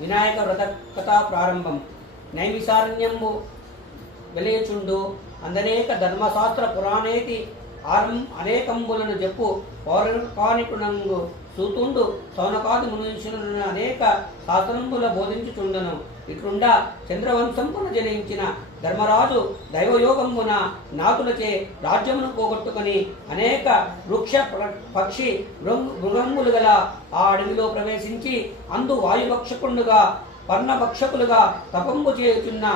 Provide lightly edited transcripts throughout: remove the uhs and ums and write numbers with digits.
వినాయక వ్రత కథా ప్రారంభం. నైమిసారణ్యంబు వెలయచుండు అందనేక ధర్మశాస్త్ర పురాణేతి అనేకంబులను చెప్పు పౌరాణికునంగు సూతుండు సౌనకాది మునీశ్వరులను అనేక శాస్త్రంబుల బోధించుచుండను. ఇట్లుండా చంద్రవంశంపున జనించిన ధర్మరాజు దైవయోగంబున నాతులచే రాజ్యమును పోగొట్టుకుని అనేక వృక్ష పక్షి మృగంబులు గల ఆ అడవిలో ప్రవేశించి అందు వాయుభక్షకుండుగా పర్ణభక్షకులుగా తపంబు చేయుచున్న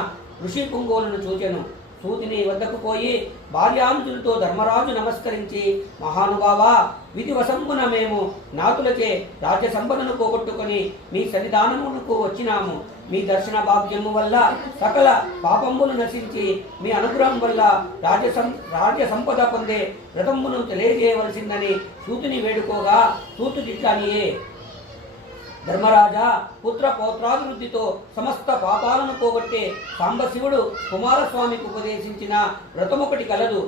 ఋషి పుంగోలను చూచెను. సూతిని వద్దకు పోయి భార్యానుజులతో ధర్మరాజు నమస్కరించి, మహానుభావా, విధివశంబున మేము నాతులచే రాజ్య సంపదను పోగొట్టుకుని మీ సన్నిధానమునకు వచ్చినాము. మీ దర్శన భాగ్యము వల్ల సకల పాపంబులు నశించి మీ అనుగ్రహం వల్ల రాజ్య సంపద పొందే వ్రతమును తెలియజేయవలసిందని సూతిని వేడుకోగా, సూతుడిట్లనియే, ధర్మరాజా, పుత్ర పౌత్రాభివృద్ధితో సమస్త పాపాలను పోగొట్టే సాంబశివుడు కుమారస్వామికి ఉపదేశించిన వ్రతమొకటి కలదు.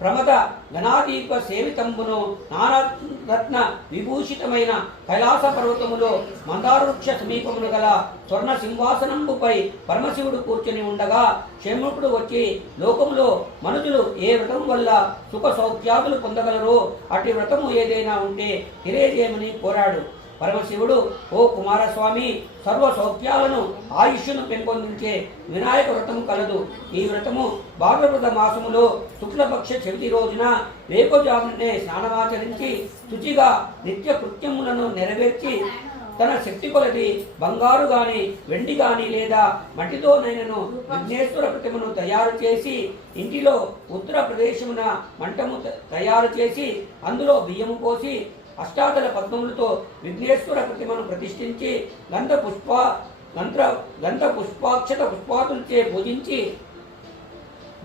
ప్రమద గణాదీప సేవితంబును నానారత్న విభూషితమైన కైలాస పర్వతములో మందార వృక్ష సమీపమును గల స్వర్ణ సింహాసనంబుపై పరమశివుడు కూర్చొని ఉండగా క్షేముడు వచ్చి లోకములో మనుషులు ఏ వ్రతం వల్ల సుఖ సౌఖ్యాదులు పొందగలరో అట్టి వ్రతము ఏదైనా ఉంటే తెలియజేయమని కోరాడు. పరమశివుడు, ఓ కుమారస్వామి, సర్వ సౌఖ్యాలను ఆయుష్ను పెంపొందించే వినాయక వ్రతము కలదు. ఈ వ్రతము భాద్రపద మాసములో శుక్లపక్ష చవితి రోజున వేకోజామునే స్నానమాచరించి శుచిగా నిత్య కృత్యములను నెరవేర్చి తన శక్తి కొలది బంగారు గాని వెండి గాని లేదా మట్టితోనైనను విఘ్నేశ్వర ప్రతిమను తయారు చేసి ఇంటిలో ఉత్తర ప్రదేశమున మంటము తయారు చేసి అందులో బియ్యము పోసి అష్టాదళ పద్మములతో విఘ్నేశ్వర ప్రతిమను ప్రతిష్ఠించి గంధ పుష్పాక్షత పుష్పాతులచే పూజించి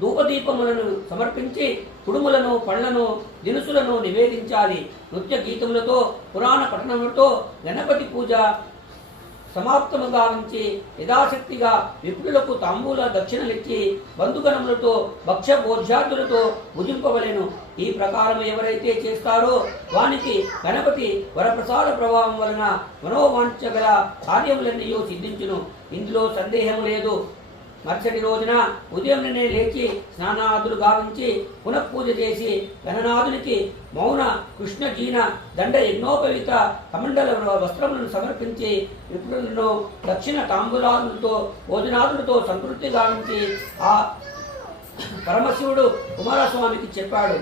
ధూపదీపములను సమర్పించి కుడుములను పళ్లను దినుసులను నివేదించాలి. నృత్య గీతములతో పురాణ పఠనములతో గణపతి పూజ సమాప్తము గావించి యథాశక్తిగా విప్రులకు తాంబూల దక్షిణలిచ్చి బంధుగణములతో భక్ష్య భోజ్యాదులతో భుజింపవలెను. ఈ ప్రకారం ఎవరైతే చేస్తారో వానికి గణపతి వరప్రసాద ప్రభావం వలన మనోవాంఛగల కార్యములన్నీ సిద్ధించును. ఇందులో సందేహం లేదు. మరుసటి రోజున ఉదయంనే లేచి స్నానాదులు గావించి పునఃపూజ చేసి గణనాథునికి మౌన కృష్ణజీన దండ యజ్ఞోపవిత కమండల వస్త్రములను సమర్పించి విప్రులను దక్షిణ తాంబూలాదులతో భోజనాదులతో సంతృప్తి గావించి ఆ పరమశివుడు కుమారస్వామికి చెప్పాడు.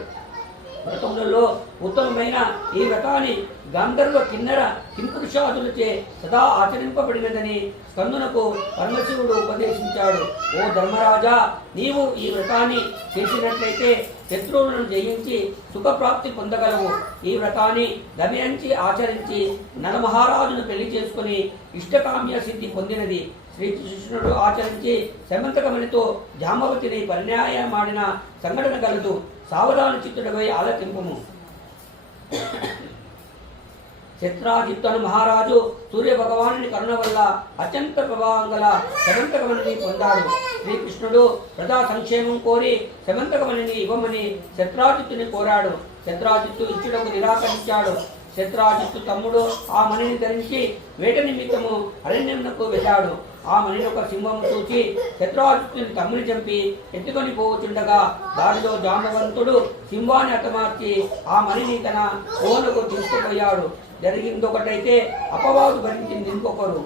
వ్రతములలో ఉత్తమమైన ఈ వ్రతాన్ని గంధర్వ కిన్నెర కింపురుషాదులచే సదా ఆచరింపబడినదని స్కందునకు పరమశివుడు ఉపదేశించాడు. ఓ ధర్మరాజా, నీవు ఈ వ్రతాన్ని చేసినట్లయితే శత్రువులను జయించి సుఖప్రాప్తి పొందగలవు. ఈ వ్రతాన్ని దమయంచి ఆచరించి నలమహారాజును పెళ్లి చేసుకుని ఇష్టకామ్య సిద్ధి పొందినది. శ్రీకృష్ణుడు ఆచరించి శమంతకమణితో జామవతిని పరిణయమాడిన సంఘటన కలదు. సావధాన చిత్తుడపై ఆలకింపుము. చిత్రాజిత్తను మహారాజు సూర్య భగవానుని కరుణ వల్ల అత్యంత ప్రభావం గల శమంతకమణిని పొందాడు. శ్రీకృష్ణుడు ప్రజా సంక్షేమం కోరి శమంతకమణిని ఇవ్వమని శత్రాజిత్తుని కోరాడు. శత్రాజిత్తు ఇచ్చుటకు నిరాకరించాడు. శత్రాజిత్తు తమ్ముడు ఆ మణిని ధరించి వేట నిమిత్తము అరణ్యమునకు వెళ్ళాడు. ఆ మణిని ఒక సింహము చూచి శత్రాజిత్తుని తమ్ముని చంపి ఎత్తుకొని పోవచుండగా దారిలో జాంబవంతుడు సింహాన్ని హతమార్చి ఆ మణిని తన ఓనకు తీసుకుపోయాడు. జరిగిందొకటైతే అపవాదు భరించింది ఇంకొకరు.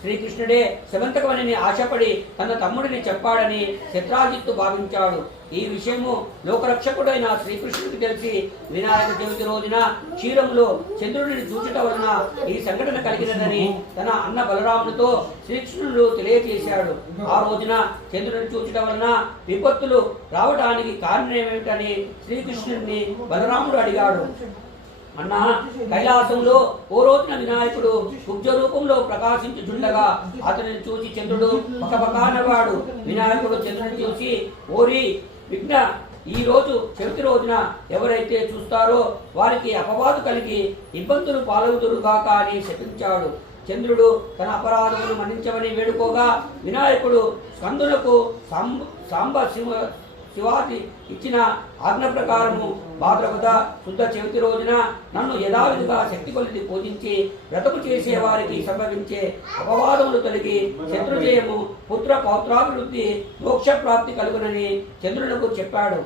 శ్రీకృష్ణుడే శమంతకమణిని ఆశపడి తన తమ్ముడిని చెప్పాడని శత్రాజిత్తు భావించాడు. ఈ విషయము లోకరక్షకుడైన శ్రీకృష్ణుడికి తెలిసి వినాయక చవితి రోజున క్షీరంలో చంద్రుడిని చూచుట వలన ఈ సంఘటన కలిగినదని తన అన్న బలరామునితో శ్రీకృష్ణుడు తెలియజేశాడు. ఆ రోజున చంద్రుడిని చూచుట వలన విపత్తులు రావడానికి కారణమేమిటని శ్రీకృష్ణుడిని బలరాముడు అడిగాడు. అన్నా, కైలాసంలో ఓ రోజున వినాయకుడు కుబ్జ రూపంలో ప్రకాశించుచుండగా అతనిని చూసి చంద్రుడు పకపకా నవ్వాడు. వినాయకుడు చంద్రుడిని చూసి, ఓరి విఘ్న, ఈ రోజు చవితి రోజున ఎవరైతే చూస్తారో వారికి అపవాదు కలిగి ఇబ్బందులు పాలవుదురుగాక అని శపించాడు. చంద్రుడు తన అపరాధమును మన్నించమని వేడుకోగా వినాయకుడు స్కందునకు శివాజీ ఇచ్చిన ఆజ్ఞ ప్రకారము భాద్రపద శుద్ధ చవితి రోజున నన్ను యథావిధిగా శక్తి కొలిది పూజించి వ్రతము చేసే వారికి సంభవించే అపవాదములు తొలగి శత్రుజయము పుత్ర పౌత్రాభివృద్ధి మోక్ష ప్రాప్తి కలుగునని చంద్రునకు చెప్పాడు.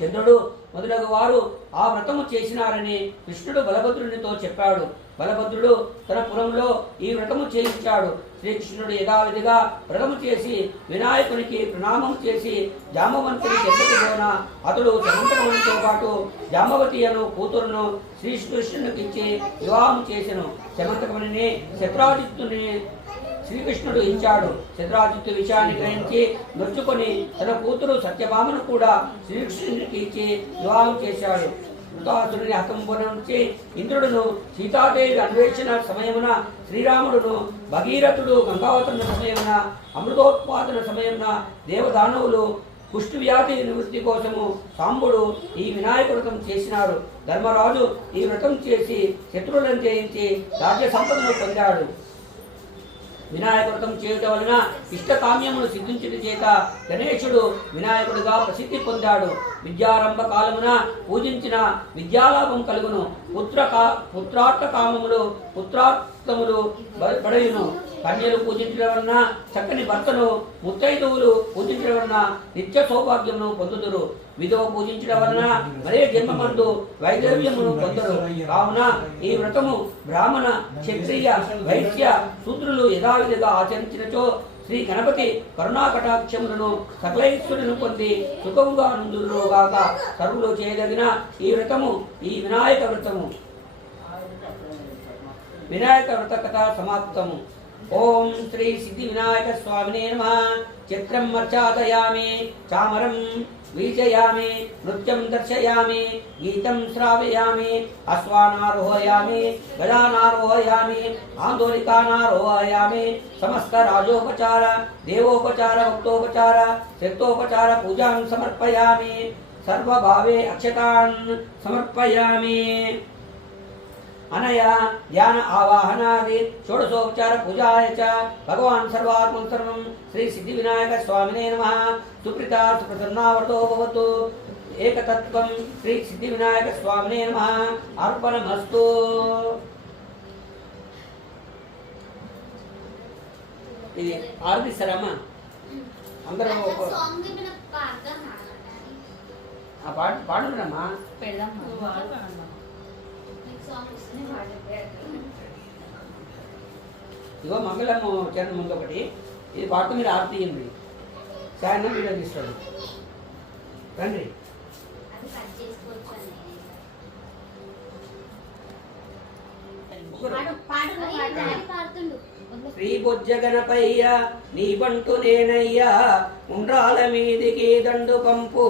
చంద్రుడు మొదలగు వారు ఆ వ్రతము చేసినారని కృష్ణుడు బలభద్రునితో చెప్పాడు. బలభద్రుడు తన పురంలో ఈ వ్రతము చేయించాడు. శ్రీకృష్ణుడు యథావిధిగా వ్రతము చేసి వినాయకునికి ప్రణామం చేసి జాంబవంతుని చెందుకుపోన అతడు శమంతకమునితో పాటు జాంబవతి అను కూతురును శ్రీకృష్ణునికి ఇచ్చి వివాహం చేసెను. శమంతకముని శత్రాజిత్తుని శ్రీకృష్ణుడు ఇచ్చాడు. శత్రాజిత్తు విషయాన్ని గ్రహించి నొచ్చుకొని తన కూతురు సత్యభామను కూడా శ్రీకృష్ణునికి ఇచ్చి వివాహం చేశాడు. వృతాసురుని హతంపునుంచి ఇంద్రుడును సీతాదేవి అన్వేషణ సమయమున శ్రీరాముడును భగీరథుడు గంగావతరణ సమయమున అమృతోత్పాదన సమయమున దేవదానవులు కుష్టి వ్యాధి నివృత్తి కోసము సాంబుడు ఈ వినాయక వ్రతం చేసినాడు. ధర్మరాజు ఈ వ్రతం చేసి శత్రువులను జయించి రాజ్య సంపదను పొందాడు. వినాయక వ్రతం చేయటం వలన ఇష్టకామ్యమును సిద్ధించుట చేత గణేశుడు వినాయకుడిగా ప్రసిద్ధి పొందాడు. విద్యారంభ కాలమున పూజించిన విద్యాలాభం కలుగును. పుత్రార్థ కామములు పుత్రార్థములు పడయును. కన్యలు పూజించడం వలన చక్కని భర్తను, ముత్తైదువులు పూజించడం వలన నిత్య సౌభాగ్యమును పొందుదురు. విధవ పూజించడం వలన మరే జన్మమందు వైదవ్యమును పొందరు. కావున ఈ వ్రతము బ్రాహ్మణ, క్షత్రియ, వైశ్య, శూద్రులు యథావిధిగా ఆచరించినచో శ్రీ గణపతి కరుణాకటాక్షములను సకలైశ్వరులను పొంది సుఖముగా నుందురుగాక. సర్వులు చేయదగిన ఈ వ్రతము ఈ వినాయక వ్రతము. వినాయక వ్రత కథ సమాప్తము. ఓం శ్రీ సిద్ధి వినాయక స్వామినే నమః. చిత్రం మర్చాదయామి, చామరం వీజయామి, నృత్యం దర్శయామి, గీతం శ్రావయామి, అశ్వానారోహయామి, గజానారోహయామి, ఆందోళికానారోహయామి. సమస్త రాజోపచార, దేవోపచార, భక్తోపచార, శక్తోపచార పూజాం సమర్పయామి. సర్వభావే అక్షతాన్ సమర్పయామి. అనయా ధ్యాన ఆవాహనాది షోడశోపచార పూజాయ చ భగవాన్ సర్వాత్మం సర్వం శ్రీ సిద్ధి వినాయక స్వామినే నమః. సుప్రీత సుప్రసన్నావృతో భవతు. ఏకతత్వం శ్రీ సిద్ధి వినాయక స్వామినే నమః. అర్పణమస్తు. ఇది ఆరతిస్తారమ్మా అందరూ పాడురమ్మా. ఇగో మంగళము చరణం ముందు ఒకటి, ఇది పాడుతూ మీరు ఆరతి ఇవ్వండి. సాయంత్రం వీడియో తీస్తాడు రండి. శ్రీ బొజ్జ గణపయ్య నీ బంటు నేనయ్యా, ఉండ్రాల మీదికి దండు పంపు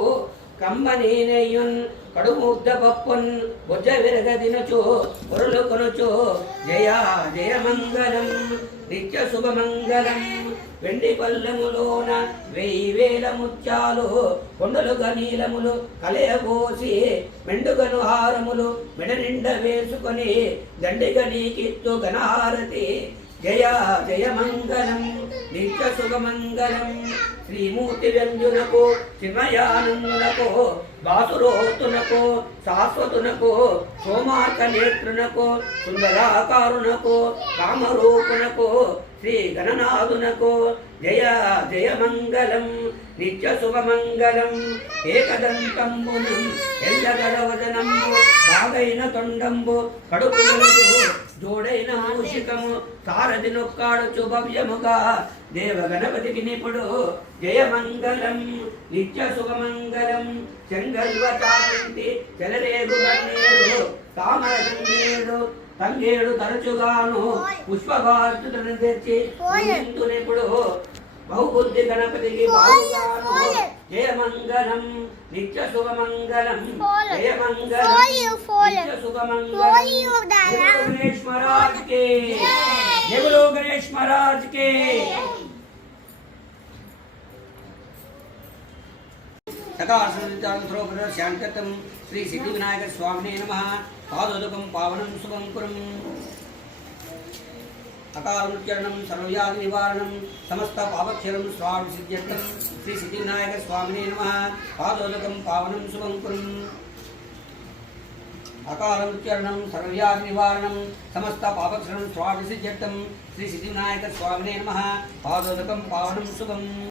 కమ్మని నెయ్యున్ కడుముద్ద పప్పున్ బొజ్జ విరగ దినచో పొరులు కొనుచో. జయ జయ మంగళం నిత్య శుభమంగళం. వెండి పల్లెములోన 1000 ముత్యాలు కొండలుగా నీలములు కలయబోసి మెండుగను హారములు మెడ నిండ వేసుకొని దండిగ నీకిత్తు ఘనహారతి. జయ జయ మంగళం నిత్య శుభమంగళం. శ్రీమూర్తి వ్యంజునకు చిన్మయానందునకు బాసురోతునకు శాశ్వతునకు సోమార్క నేత్రునకు సుందరాకారునకు కామరూపునకు శ్రీ గణనాథునకు జయ జయ మంగళం నిత్య శుభమంగళం. ఏకదంతంబును ఎల్లగడవదనంబు బాగైన తొండంబు కడుపు జోడైన మూషికము సారథి నొక్కాడుచు భవ్యముగా దేవ గణపతికి నిపుడు. జయ మంగళం నిత్య శుభమంగళం. చెంగల్వ చాలంటి చెలరేగు గన్నేరు తామర గన్నేరు తంగేడు తరచుగాను పుష్పభారతులను తెచ్చి నిపుడు. బహుబుద్ధి గణపతికి బాగుగాను. జయ మంగళం నిత్య శుభమంగళం. జయ మంగళం నిత్య శుభమంగళం. గణేష్ మహారాజ్ కే జై. బోలో గణేష్ మహారాజ్ కే. సకాశోపర శాంతతం శ్రీ సిద్ధి వినాయక స్వామినే నమః. పాదోదకం పావనం శుభం కురం. అకాలముచ్చరణం సర్వవ్యాధి నివారణం సమస్త పాపక్షరం స్వామిసిద్ధ్యర్థం శ్రీ సిద్ధివినాయక స్వామినే నమః. పాదోదకం పావనం శుభం కురుం. అకాలముచ్చరణం సర్వవ్యాధి నివారణం సమస్త పాపక్షరం స్వామిసిద్ధ్యర్థం శ్రీ సిద్ధివినాయక స్వామినే నమః. పాదోదకం పావనం శుభం.